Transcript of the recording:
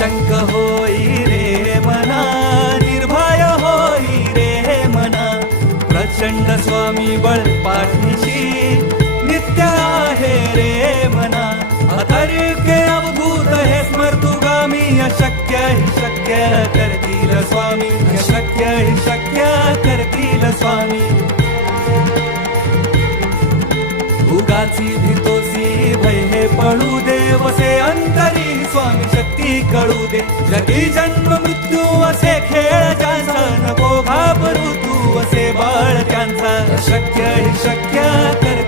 निशंक होई रे मना, निर्भय होई रे मना. प्रचंड स्वामी बळ पाठीशी नित्य आहे रे मना. अतर्क्य अवधूत हे स्मर्तुगामी, अशक्य हि शक्य करतील स्वामी, अशक्य हि शक्य करतील स्वामी. उगाची भीतोसी भय हे पळू दे, वसे अंतरी स्वामी शक्ती कळू दे. जगी जन्म मृत्यू असे खेळ ज्यांचा, नको घाबरू तू असे बाळ त्यांचा. अशक्य हि शक्य कर